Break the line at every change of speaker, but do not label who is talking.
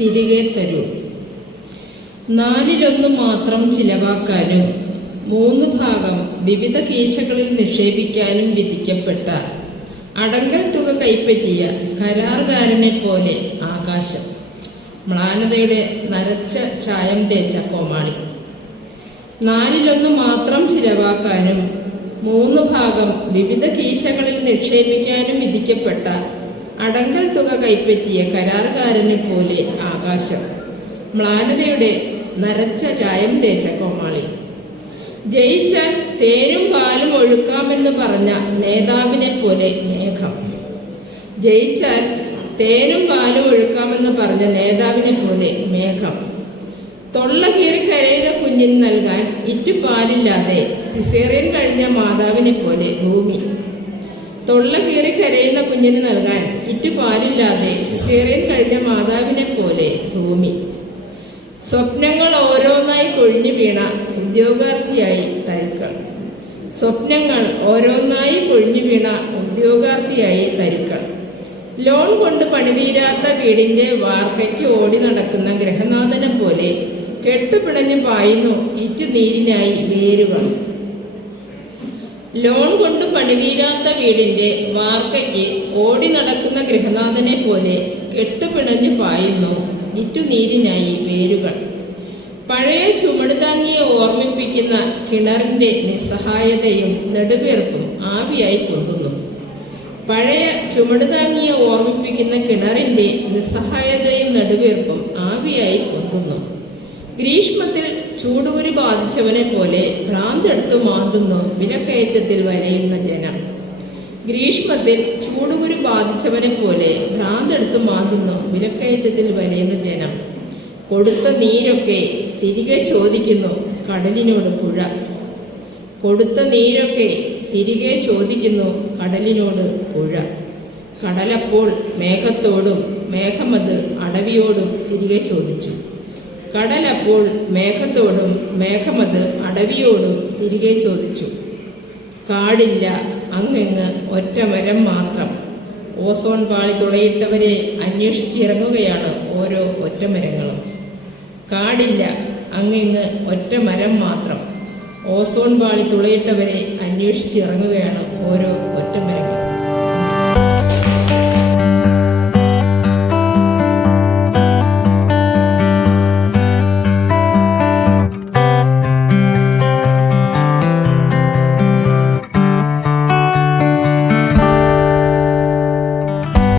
തിരികെ തരൂ. നാലിലൊന്ന് മാത്രം ചിലവാക്കാനും മൂന്ന് ഭാഗം വിവിധ കീശകളിൽ നിക്ഷേപിക്കാനും വിധിക്കപ്പെട്ട അടങ്കൽ തുക കൈപ്പറ്റിയ കരാറുകാരനെ പോലെ ആകാശം. മ്ലാനതയുടെ നരച്ച ചായം തേച്ച കോമാളി. നാലിലൊന്ന് മാത്രം ചിലവാക്കാനും മൂന്ന് ഭാഗം വിവിധ കീശകളിൽ നിക്ഷേപിക്കാനും വിധിക്കപ്പെട്ട അടങ്കൽ തുക കൈപ്പറ്റിയ കരാറുകാരനെ പോലെ ആകാശം. മ്ലാനതയുടെ നരച്ച ചായം തേച്ച കോമാളി. ജയിച്ചാൽ തേനും പാലും ഒഴുക്കാമെന്ന് പറഞ്ഞ നേതാവിനെ പോലെ മേഘം. ജയിച്ചാൽ തേനും പാലും ഒഴുക്കാമെന്ന് പറഞ്ഞ നേതാവിനെ പോലെ മേഘം. തൊള്ള കീറി കരയുന്ന കുഞ്ഞിന് നൽകാൻ ഇറ്റു പാലില്ലാതെ സിസേറിയൻ കഴിഞ്ഞ മാതാവിനെ പോലെ ഭൂമി. തൊള്ള കീറി കരയുന്ന കുഞ്ഞിന് നൽകാൻ ഇറ്റു പാലില്ലാതെ സിസേറിയൻ കഴിഞ്ഞ മാതാവിനെ പോലെ ഭൂമി. സ്വപ്നങ്ങൾ ഓരോന്നായി കൊഴിഞ്ഞു വീണ ഉദ്യോഗാർത്ഥിയായി തരുക്കൾ. സ്വപ്നങ്ങൾ ഓരോന്നായി കൊഴിഞ്ഞു വീണ ഉദ്യോഗാർത്ഥിയായി തരുക്കൾ. ലോൺ കൊണ്ട് പണിതീരാത്ത വീടിന്റെ വാർക്കയ്ക്ക് ഓടി നടക്കുന്ന ഗ്രഹനാഥനെ പോലെ കെട്ടുപിണഞ്ഞ് പായുന്നു ഇറ്റുനീരിനായി വേരുകൾ. ലോൺ കൊണ്ട് പണിതീരാത്ത വീടിന്റെ വാർക്കയ്ക്ക് ഓടി നടക്കുന്ന ഗൃഹനാഥനെ പോലെ കെട്ടുപിണഞ്ഞു പായുന്നു ഇറ്റുനീരിനായി വേരുകൾ. പഴയ ചുമട് താങ്ങിയെ ഓർമ്മിപ്പിക്കുന്ന കിണറിന്റെ നിസ്സഹായതയും നെടുവീർപ്പും ആവിയായി പൊന്തുന്നു. പഴയ ചുമട് താങ്ങിയെ ഓർമ്മിപ്പിക്കുന്ന കിണറിന്റെ നിസ്സഹായതയും നെടുവീർപ്പും ആവിയായി പൊന്തുന്നു. ഗ്രീഷ്മത്തിൽ ചൂടുകുരി ബാധിച്ചവനെ പോലെ ഭ്രാന്തെടുത്തു മാന്തുന്നു വിലക്കയറ്റത്തിൽ വലയുന്ന ജനം. ഗ്രീഷ്മത്തിൽ ചൂടുകുരു ബാധിച്ചവനെ പോലെ ഭ്രാന്തെടുത്ത് മാന്തുന്നു വിലക്കയറ്റത്തിൽ വലയുന്ന ജനം. കൊടുത്ത നീരൊക്കെ തിരികെ ചോദിക്കുന്നു കടലിനോട് പുഴ. കൊടുത്ത നീരൊക്കെ തിരികെ ചോദിക്കുന്നു കടലിനോട് പുഴ. കടലപ്പോൾ മേഘത്തോടും മേഘമത് അടവിയോടും തിരികെ ചോദിച്ചു. കടലപ്പോൾ മേഘത്തോടും മേഘമത് അടവിയോടും തിരികെ ചോദിച്ചു കാടില്ല അങ്ങെങ്ങ് ഒറ്റമരം മാത്രം. ഓസോൺ പാളി തുളയിട്ടവരെ അന്വേഷിച്ചിറങ്ങുകയാണ് ഓരോ ഒറ്റമരങ്ങളും കാടില്ല അങ്ങിങ്ങ് ഒറ്റ മരം മാത്രം. ഓസോൺ പാളി തുളയിട്ടവരെ അന്വേഷിച്ചിറങ്ങുകയാണ് ഓരോ ഒറ്റമരങ്ങളും